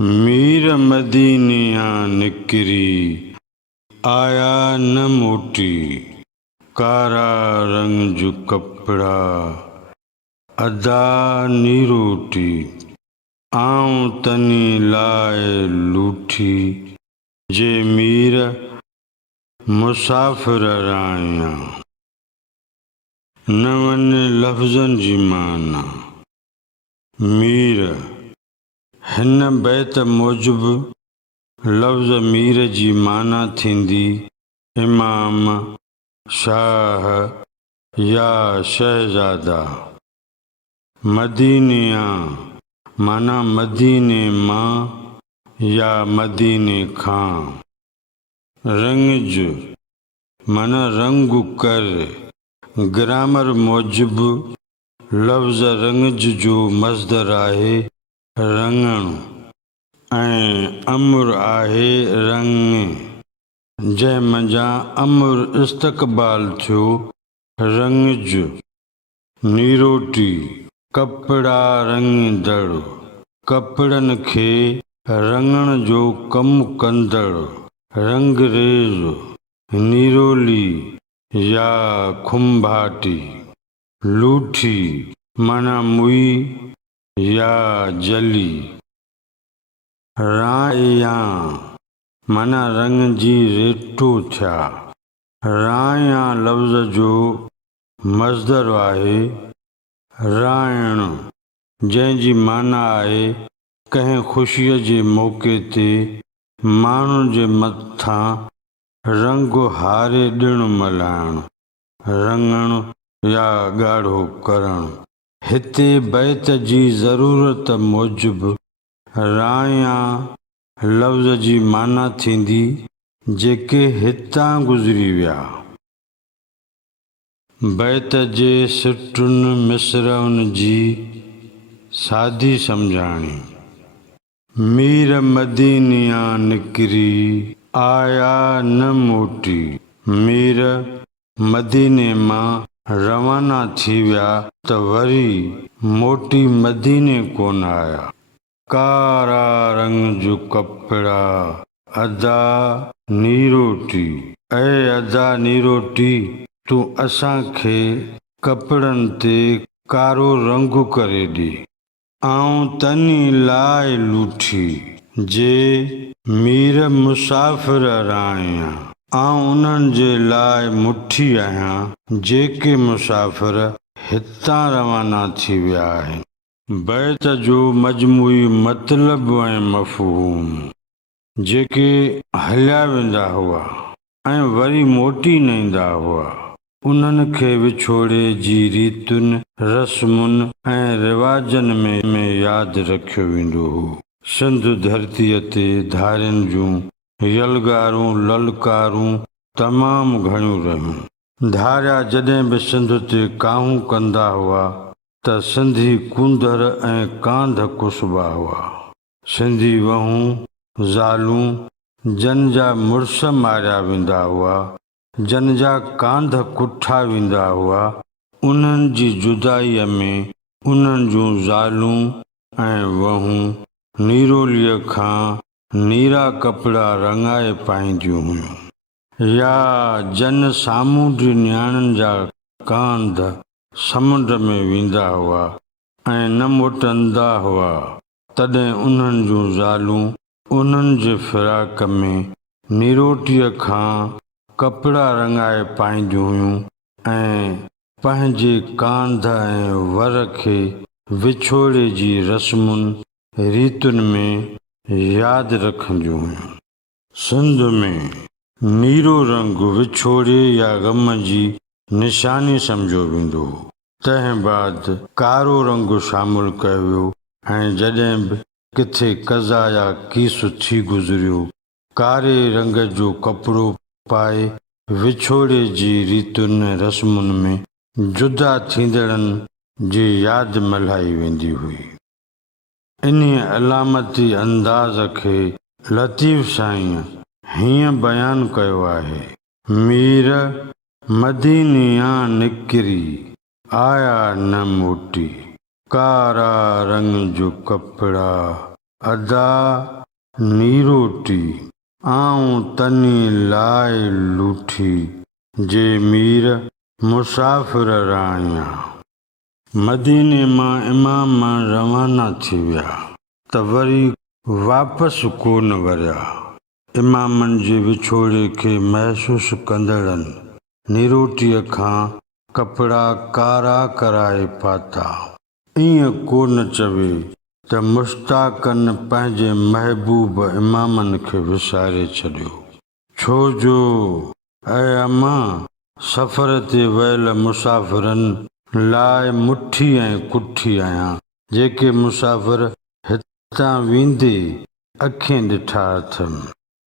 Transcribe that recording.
मीर मदीनिया निकरी आया न मोटी, कारा रंग जो कपड़ा अदा नी रोटी। आऊं तनी लाए लूठी, जे मीर मुसाफ़िर राया। न वञे लफ़्ज़नि जी माना। मीर हिन बैत मूजिबि लफ़्ज़ मीर जी माना थींदी इमाम, शाह या शहज़ादा। मदीनिया माना मदीने मां या मदीने खां। रंगज माना रंगु कर। ग्रामर मूजिबि लफ़्ज़ रंगज जो मज़दर आहे रंगण ऐं अम्र आहे रंग। जंहिं मंझां अम्र इस्तक़बाल थियो रंगज। नीरोटी कपिड़ा रंगींदड़, कपिड़नि खे रंगण जो कमु कंदड़। रंगरेज़ नीरोली या खुंभाटी। लूठी माना मुई या जली। राया माना रंग जी रेटो थिया। राया लफ़्ज़ जो मज़दर आहे राइण, जंहिंजी माना आहे कंहिं ख़ुशीअ जे मौक़े ते माण्हुनि जे मथां रंगु हारे ॾिणु मल्हाइण। रंगण या ॻाढ़ो करण। हिते बैत जी ज़रूरत मूजिबि राया लफ़्ज़ जी माना थींदी जेके हितां गुज़री विया। बैत जे सिटुनि मिसरनि जी सादी सम्झाणी। मीर मदीनिया निकरी आया न मोटी। मीर मदीने मां रवाना थी विया त वरी मोटी मदीने कोन आया। कारा रंग जो कपिड़ा अदा नी रोटी। ऐं अदा नी रोटी तूं असांखे कपिड़नि ते कारो रंगु करे ॾे। आऊं तनी लाइ लूठी, जे मीर मुसाफ़िर राया। आऊं उन्हनि जे लाइ मुठी आहियां जेके मुसाफ़िर हितां रवाना थी विया आहिनि। बैत जो मजमूई मतिलबु ऐं मफ़हूम। जेके हलिया वेंदा हुआ ऐं वरी मोटी न ईंदा हुआ, उन्हनि खे विछोड़े जी रीतुनि, रस्मुनि ऐं रिवाजनि में यादि रखियो वेंदो हो। सिंध धरतीअ ते धारियुनि जूं यलगारूं ललकारूं तमामु घणियूं रहियूं। धारिया जॾहिं बि सिंध ते काहूं कंदा हुआ त सिंधी कूंदर ऐं कांध कुसबा हुआ। सिंधी वहूं ज़ालूं जन जा मुड़ुस मारिया वेंदा हुआ, जन जा कांध कुठा वेंदा हुआ। उन्हनि जी जुदाईअ में उन्हनि जूं ज़ालूं ऐं वहूं नीरोलीअ खां नीरा कपिड़ा रंगाए पाईंदियूं हुयूं। या जन सामूंडी नियाणियुनि जा कांध समुंड में वेंदा हुआ ऐं न मोटंदा हुआ, तॾहिं उन्हनि जूं ज़ालूं उन्हनि जे फिराक में नीरोटीअ खां कपिड़ा रंगाए पाईंदियूं हुयूं ऐं पंहिंजे कांध ऐं वर खे विछोड़े जी रस्मुनि रीतुनि में यादि रखंदियूं हुयूं। सिंध में नीरो रंग विछोड़े या ग़म जी निशानी सम्झो वेंदो हो। तंहिं बाद कारो रंग शामिलु कयो वियो ऐं जॾहिं बि किथे कज़ा या कीस थी गुज़रियो, कारे रंग जो कपिड़ो पाए विछोड़े जी रीतुनि रस्मुनि में जुदा थींदड़नि जी यादि मल्हाई वेंदी हुई। इन्हीअ अलामती अंदाज़ खे लतीफ़ साईं हीअं बयानु कयो आहे। मीर मदीनिया निकिरी आया न मोटी, कारा रंग जो कपिड़ा अदा नीरोटी आऊं तनी लाए लूठी जे मीर मुसाफ़िर राया। मदीने मां इमाम रवाना थी विया त वरी वापसि कोन वरिया। इमामनि जे विछोड़े खे महसूसु कंदड़नि नीरोटीअ खां कपिड़ा कारा कराए पाता। ईअं कोन चवे त मुश्ताकनि पंहिंजे महबूब इमामनि खे विसारे छॾियो। छो जो ऐं अम्मा सफ़र ते वियल मुसाफ़िरनि लाइ मुठी ऐं कुठी आहियां, जेके मुसाफ़िर हितां वेंदे अखियूं ॾिठा अथमि।